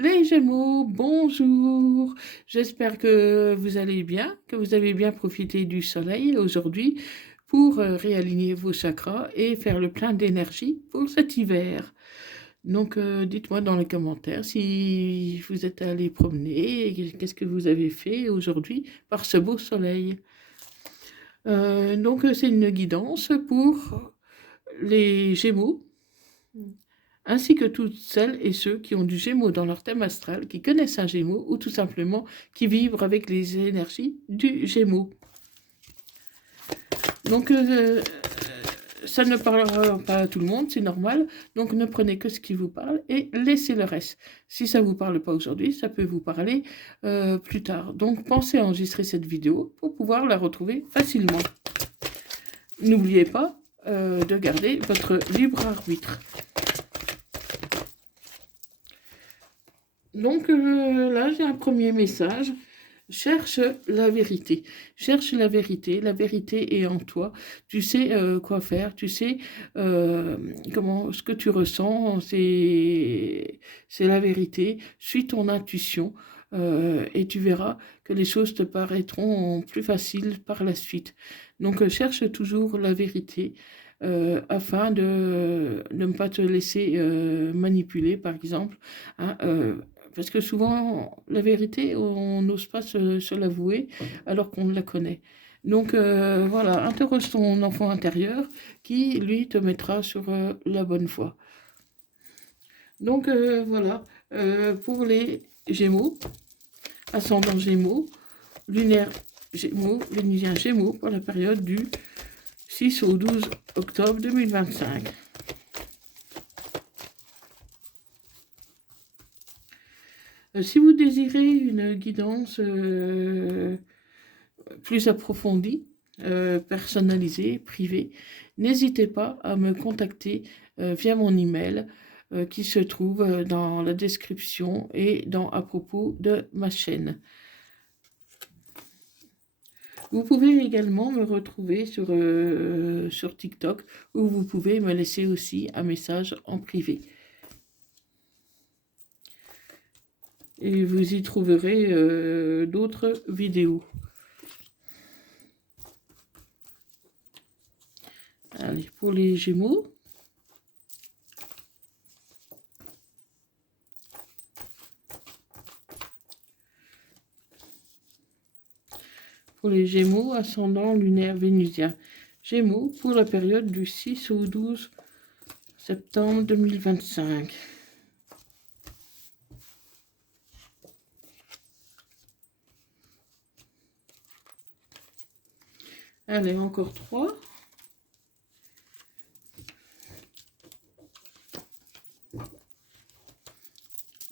Les Gémeaux, bonjour. J'espère que vous allez bien, que vous avez bien profité du soleil aujourd'hui pour réaligner vos chakras et faire le plein d'énergie pour cet hiver. Donc, dites-moi dans les commentaires si vous êtes allé promener, et qu'est-ce que vous avez fait aujourd'hui par ce beau soleil. C'est une guidance pour les Gémeaux ainsi que toutes celles et ceux qui ont du Gémeaux dans leur thème astral, qui connaissent un Gémeaux ou tout simplement qui vibrent avec les énergies du Gémeaux. Donc, ça ne parlera pas à tout le monde, c'est normal. Donc, ne prenez que ce qui vous parle et laissez le reste. Si ça ne vous parle pas aujourd'hui, ça peut vous parler plus tard. Donc, pensez à enregistrer cette vidéo pour pouvoir la retrouver facilement. N'oubliez pas de garder votre libre arbitre. Donc là, j'ai un premier message. Cherche la vérité. Cherche la vérité. La vérité est en toi. Tu sais quoi faire. Tu sais ce que tu ressens. C'est la vérité. Suis ton intuition et tu verras que les choses te paraîtront plus faciles par la suite. Donc cherche toujours la vérité. Afin de ne pas te laisser manipuler, par exemple. Hein, parce que souvent, la vérité, on n'ose pas se l'avouer alors qu'on la connaît. Donc voilà, interroge ton enfant intérieur qui, lui, te mettra sur la bonne voie. Donc voilà, pour les Gémeaux, ascendant Gémeaux, lunaire Gémeaux, vénusien Gémeaux, pour la période du 6 au 12 octobre 2025. Si vous désirez une guidance plus approfondie, personnalisée, privée, n'hésitez pas à me contacter via mon email qui se trouve dans la description et à propos de ma chaîne. Vous pouvez également me retrouver sur TikTok où vous pouvez me laisser aussi un message en privé. Et vous y trouverez d'autres vidéos. Allez, pour les Gémeaux. Pour les Gémeaux, ascendant lunaire vénusien. Gémeaux pour la période du 6 au 12 septembre 2025. Allez, encore 3.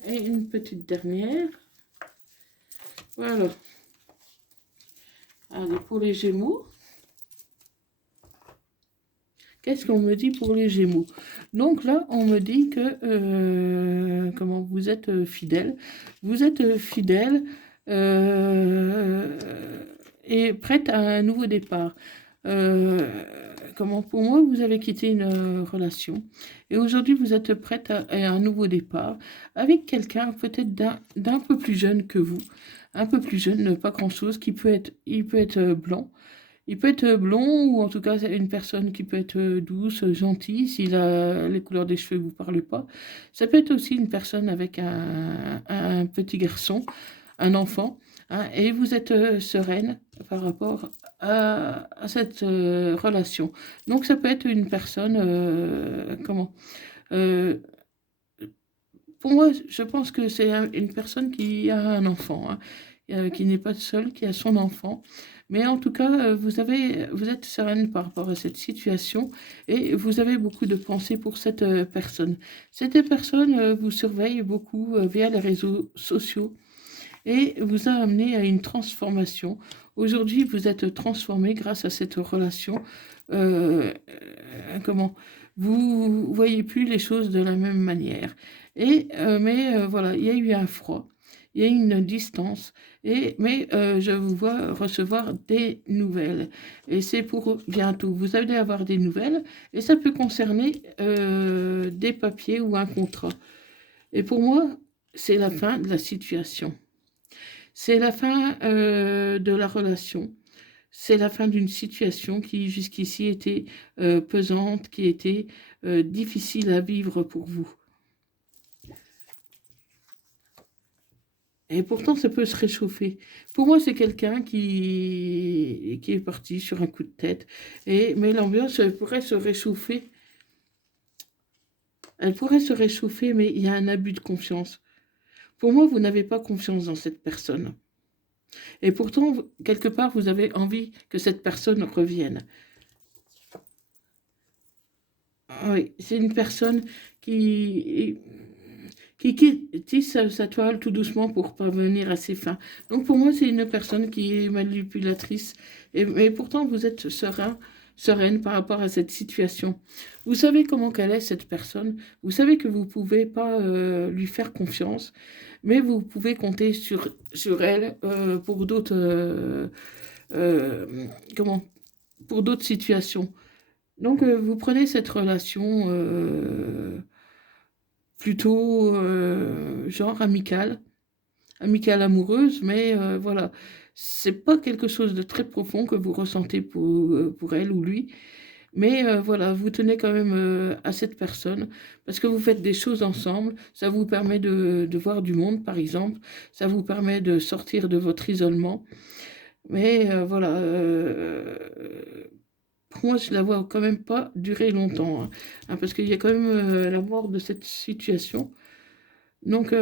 Et une petite dernière. Voilà. Allez, pour les Gémeaux. Qu'est-ce qu'on me dit pour les Gémeaux? Donc là, on me dit que vous êtes fidèle. Vous êtes fidèle et prête à un nouveau départ. Pour moi, vous avez quitté une relation et aujourd'hui, vous êtes prête à un nouveau départ avec quelqu'un peut-être d'un peu plus jeune que vous. Un peu plus jeune, pas grand-chose, il peut être blanc. Il peut être blond ou en tout cas c'est une personne qui peut être douce, gentille, si les couleurs des cheveux ne vous parlent pas. Ça peut être aussi une personne avec un petit garçon, un enfant, hein, et vous êtes sereine par rapport à cette relation. Donc ça peut être une personne, euh, pour moi, je pense que c'est une personne qui a un enfant, hein, qui n'est pas seule, qui a son enfant. Mais en tout cas, vous êtes sereine par rapport à cette situation et vous avez beaucoup de pensées pour cette personne. Cette personne vous surveille beaucoup via les réseaux sociaux et vous a amené à une transformation. Aujourd'hui, vous êtes transformé grâce à cette relation. Euh, vous voyez plus les choses de la même manière. Voilà, il y a eu un froid, il y a eu une distance, mais je vous vois recevoir des nouvelles. Et c'est pour bientôt. Vous allez avoir des nouvelles et ça peut concerner des papiers ou un contrat. Et pour moi, c'est la fin de la situation. C'est la fin de la relation. C'est la fin d'une situation qui jusqu'ici était pesante, qui était difficile à vivre pour vous. Et pourtant, ça peut se réchauffer. Pour moi, c'est quelqu'un qui est parti sur un coup de tête. Mais l'ambiance pourrait se réchauffer. Elle pourrait se réchauffer, mais il y a un abus de confiance. Pour moi, vous n'avez pas confiance dans cette personne. Et pourtant, quelque part, vous avez envie que cette personne revienne. Oui, c'est une personne qui, qui tisse sa toile tout doucement pour parvenir à ses fins. Donc pour moi, c'est une personne qui est manipulatrice. Mais pourtant, vous êtes sereine par rapport à cette situation. Vous savez comment qu'elle est, cette personne. Vous savez que vous ne pouvez pas lui faire confiance, mais vous pouvez compter sur elle pour d'autres... comment pour d'autres situations. Donc, vous prenez cette relation plutôt genre amicale amoureuse, mais voilà, c'est pas quelque chose de très profond que vous ressentez pour elle ou lui, mais voilà, vous tenez quand même à cette personne parce que vous faites des choses ensemble, ça vous permet de voir du monde, par exemple, ça vous permet de sortir de votre isolement, mais voilà, pour moi, je la vois quand même pas durer longtemps, hein, parce qu'il y a quand même la mort de cette situation. Donc,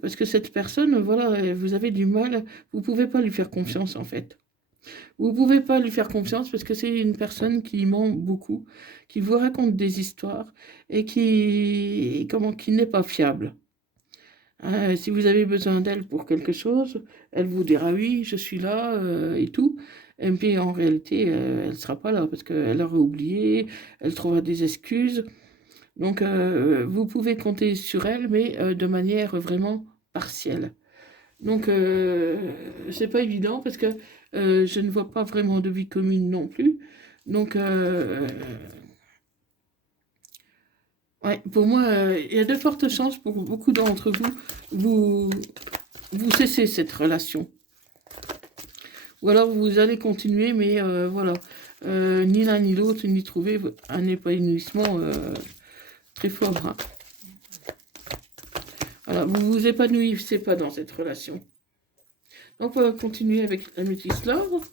parce que cette personne, voilà, vous avez du mal, vous pouvez pas lui faire confiance en fait. Vous pouvez pas lui faire confiance parce que c'est une personne qui ment beaucoup, qui vous raconte des histoires et qui n'est pas fiable. Si vous avez besoin d'elle pour quelque chose, elle vous dira oui, je suis là et tout. Et puis en réalité, elle ne sera pas là parce qu'elle aura oublié, elle trouvera des excuses. Donc vous pouvez compter sur elle, mais de manière vraiment partielle. Donc c'est pas évident parce que je ne vois pas vraiment de vie commune non plus. Donc ouais, pour moi, il y a de fortes chances pour beaucoup d'entre vous, vous, vous cessez cette relation. Ou alors vous allez continuer, mais voilà, ni l'un ni l'autre, ni trouver un épanouissement très fort, hein. Voilà, vous vous épanouissez pas dans cette relation. Donc on va continuer avec la métisse l'ordre.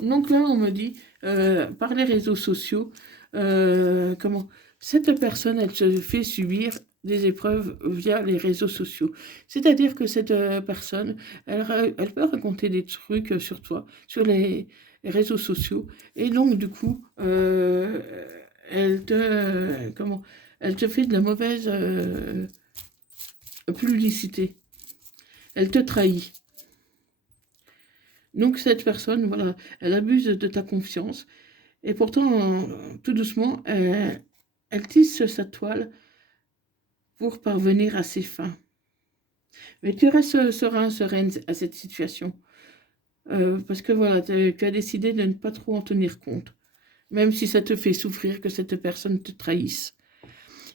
Donc là, on me dit, par les réseaux sociaux, comment cette personne, elle se fait subir des épreuves via les réseaux sociaux. C'est-à-dire que cette personne, elle peut raconter des trucs sur toi, sur les réseaux sociaux, et donc du coup, comment, elle te fait de la mauvaise publicité. Elle te trahit. Donc cette personne, voilà, elle abuse de ta confiance. Et pourtant, tout doucement, elle tisse sa toile pour parvenir à ses fins. Mais tu restes sereine à cette situation. Parce que voilà, tu as décidé de ne pas trop en tenir compte. Même si ça te fait souffrir que cette personne te trahisse.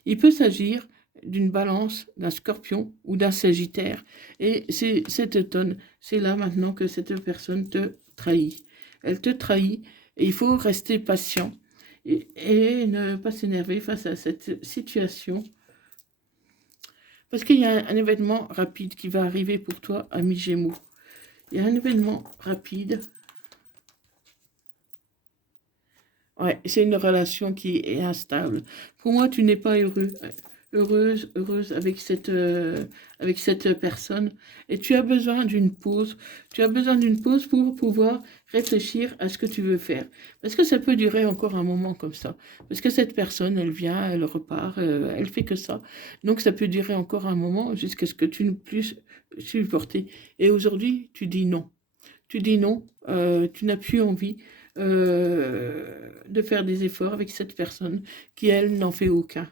Il peut s'agir d'une balance, d'un scorpion ou d'un sagittaire. Et c'est cet automne, c'est là maintenant que cette personne te trahit. Elle te trahit et il faut rester patient et ne pas s'énerver face à cette situation. Parce qu'il y a un événement rapide qui va arriver pour toi, ami Gémeaux. Il y a un événement rapide. Ouais, c'est une relation qui est instable. Pour moi, tu n'es pas heureuse avec cette personne. Et tu as besoin d'une pause. Tu as besoin d'une pause pour pouvoir réfléchir à ce que tu veux faire. Parce que ça peut durer encore un moment comme ça. Parce que cette personne, elle vient, elle repart, elle fait que ça. Donc ça peut durer encore un moment jusqu'à ce que tu ne puisses supporter. Et aujourd'hui, tu dis non. Tu dis non, tu n'as plus envie de faire des efforts avec cette personne qui, elle, n'en fait aucun.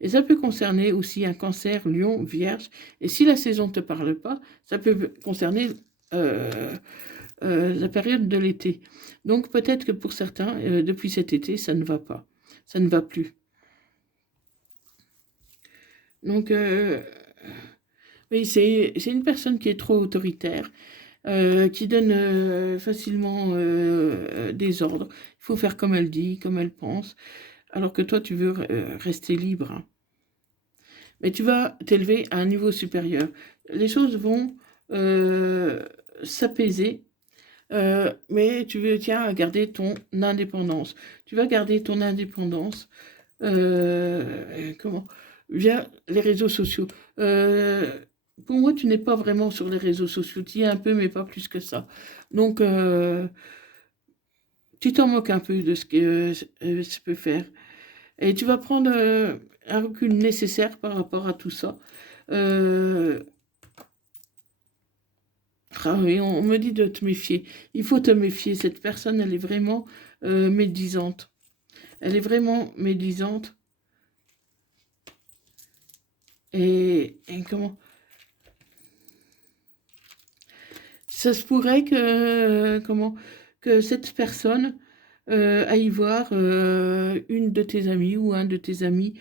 Et ça peut concerner aussi un cancer, lion, vierge. Et si la saison ne te parle pas, ça peut concerner la période de l'été. Donc peut-être que pour certains, depuis cet été, ça ne va pas. Ça ne va plus. Donc, oui, c'est une personne qui est trop autoritaire, qui donne facilement des ordres. Il faut faire comme elle dit, comme elle pense, alors que toi, tu veux rester libre, hein. Mais tu vas t'élever à un niveau supérieur. Les choses vont euh, s'apaiser, mais tu veux, tiens, à garder ton indépendance. Tu vas garder ton indépendance, comment? Via les réseaux sociaux. Euh, pour moi, tu n'es pas vraiment sur les réseaux sociaux. Tu y es un peu, mais pas plus que ça. Donc, tu t'en moques un peu de ce que ça peut faire. Et tu vas prendre un recul nécessaire par rapport à tout ça. Euh, ah oui, on me dit de te méfier. Il faut te méfier. Cette personne, elle est vraiment médisante. Elle est vraiment médisante. Et comment? Ça se pourrait que, comment? Que cette personne aille voir une de tes amies ou un de tes amis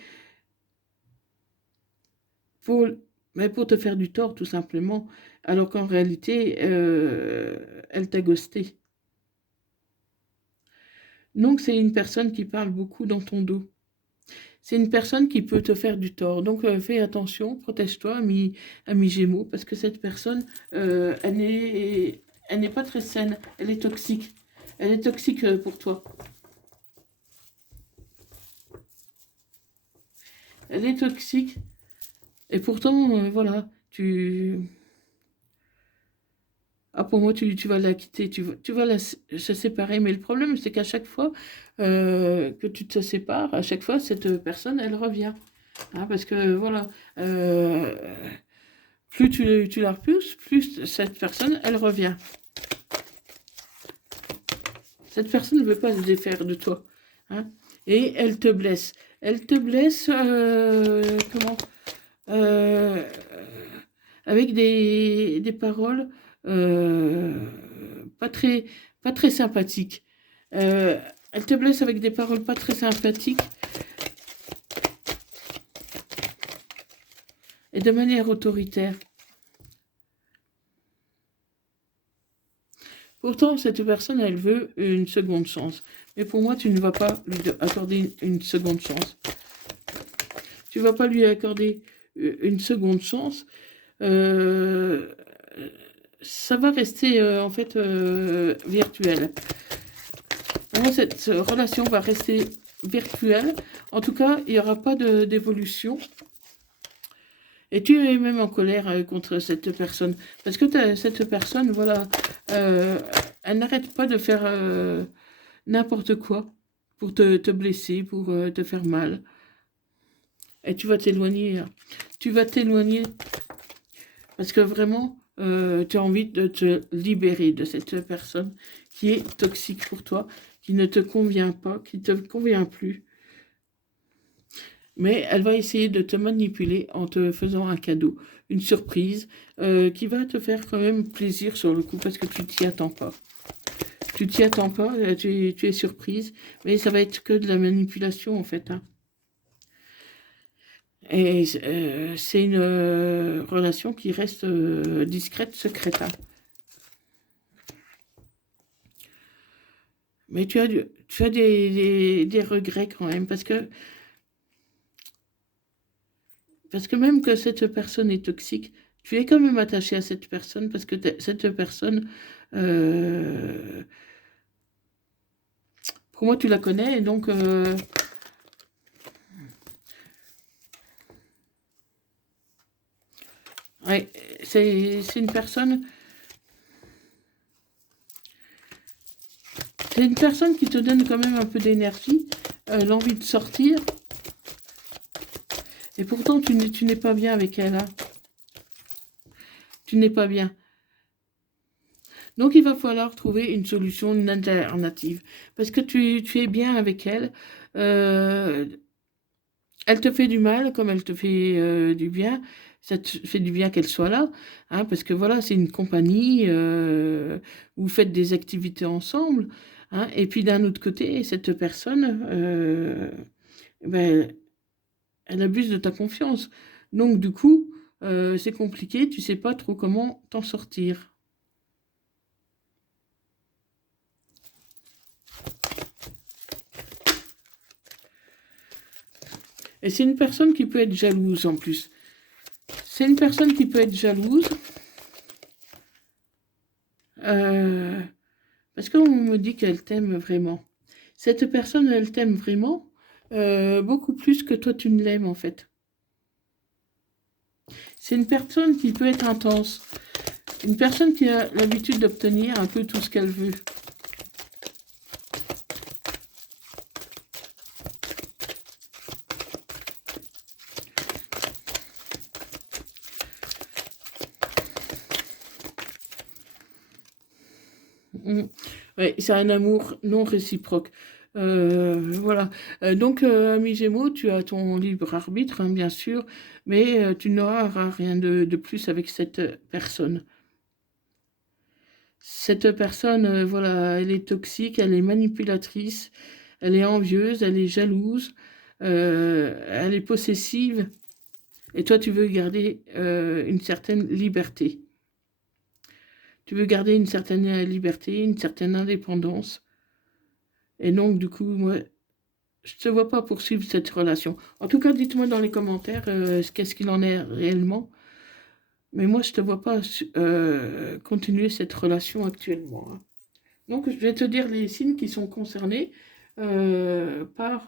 pour, mais pour te faire du tort, tout simplement. Alors qu'en réalité, elle t'a ghosté. Donc, c'est une personne qui parle beaucoup dans ton dos. C'est une personne qui peut te faire du tort. Donc, fais attention, protège-toi, ami Gémeaux, parce que cette personne, elle n'est pas très saine. Elle est toxique. Elle est toxique pour toi. Elle est toxique. Et pourtant, voilà, ah, pour moi, tu vas la quitter, tu vas se séparer. Mais le problème, c'est qu'à chaque fois que tu te sépares, à chaque fois, cette personne, elle revient. Hein, parce que, voilà, euh, plus tu la repousses, plus cette personne, elle revient. Cette personne ne veut pas se défaire de toi. Hein, et elle te blesse. Elle te blesse, comment euh, avec des paroles euh, pas très, pas très sympathiques. Euh, elle te blesse avec des paroles pas très sympathiques et de manière autoritaire. Pourtant, cette personne, elle veut une seconde chance. Mais pour moi, tu ne vas pas lui accorder une seconde chance. Tu ne vas pas lui accorder une seconde chance. Euh, ça va rester en fait virtuel. Pour moi, cette relation va rester virtuelle. En tout cas, il n'y aura pas d'évolution. Et tu es même en colère contre cette personne. Parce que cette personne, voilà, euh, elle n'arrête pas de faire n'importe quoi pour te blesser, pour te faire mal. Et tu vas t'éloigner, hein. Tu vas t'éloigner parce que vraiment, tu as envie de te libérer de cette personne qui est toxique pour toi, qui ne te convient pas, qui ne te convient plus. Mais elle va essayer de te manipuler en te faisant un cadeau, une surprise, qui va te faire quand même plaisir sur le coup parce que tu t'y attends pas. Tu t'y attends pas, tu es surprise, mais ça va être que de la manipulation en fait, hein. Et c'est une relation qui reste discrète, secrète, hein. Mais tu as des regrets quand même, parce que même que cette personne est toxique, tu es quand même attaché à cette personne parce que cette personne, euh, pour moi, tu la connais et donc, ouais, c'est c'est une personne qui te donne quand même un peu d'énergie, l'envie de sortir, et pourtant tu n'es pas bien avec elle, hein. Tu n'es pas bien. Donc il va falloir trouver une solution, une alternative, parce que tu es bien avec elle. Euh, Elle te fait du mal comme elle te fait du bien. Ça te fait du bien qu'elle soit là, hein, parce que voilà, c'est une compagnie, vous faites des activités ensemble, hein, et puis d'un autre côté, cette personne, ben, elle abuse de ta confiance. Donc, du coup, c'est compliqué, tu sais pas trop comment t'en sortir. Et c'est une personne qui peut être jalouse en plus. C'est une personne qui peut être jalouse parce qu'on me dit qu'elle t'aime vraiment. Cette personne, elle t'aime vraiment beaucoup plus que toi, tu ne l'aimes en fait. C'est une personne qui peut être intense. Une personne qui a l'habitude d'obtenir un peu tout ce qu'elle veut. Ouais, c'est un amour non réciproque. Voilà. Donc, ami Gémeaux, tu as ton libre arbitre, hein, bien sûr, mais tu n'auras rien de plus avec cette personne. Cette personne, voilà, elle est toxique, elle est manipulatrice, elle est envieuse, elle est jalouse, elle est possessive, et toi, tu veux garder une certaine liberté. Tu veux garder une certaine liberté, une certaine indépendance. Et donc, du coup, moi, je ne te vois pas poursuivre cette relation. En tout cas, dites-moi dans les commentaires qu'est-ce qu'il en est réellement. Mais moi, je ne te vois pas continuer cette relation actuellement, hein. Donc, je vais te dire les signes qui sont concernés par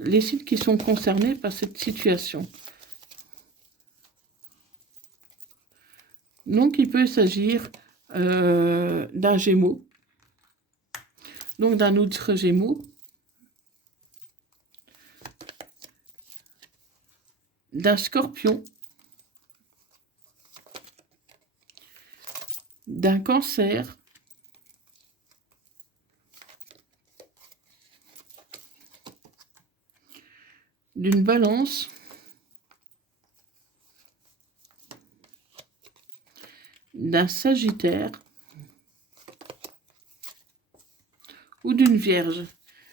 les signes qui sont concernés par cette situation. Donc, il peut s'agir d'un Gémeaux, donc d'un autre Gémeaux, d'un Scorpion, d'un Cancer, d'une Balance, d'un Sagittaire ou d'une Vierge.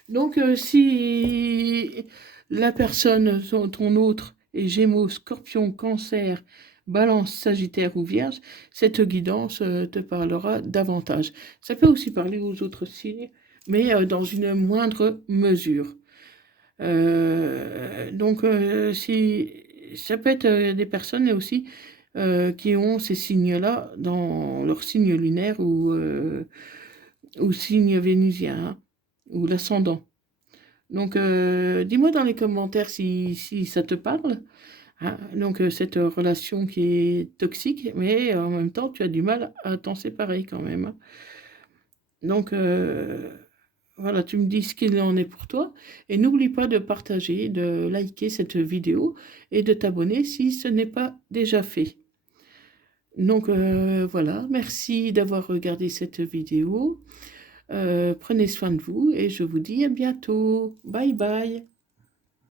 Donc, si la personne, ton autre, est Gémeaux, Scorpion, Cancer, Balance, Sagittaire ou Vierge, cette guidance te parlera davantage. Ça peut aussi parler aux autres signes, mais dans une moindre mesure. Donc, si ça peut être des personnes aussi qui ont ces signes-là dans leur signe lunaire ou signe vénusien, hein, ou l'ascendant. Donc, dis-moi dans les commentaires si ça te parle, hein. Donc, cette relation qui est toxique, mais en même temps, tu as du mal à t'en séparer quand même, hein. Donc, voilà, tu me dis ce qu'il en est pour toi. Et n'oublie pas de partager, de liker cette vidéo et de t'abonner si ce n'est pas déjà fait. Donc, voilà, merci d'avoir regardé cette vidéo. Prenez soin de vous et je vous dis à bientôt. Bye bye.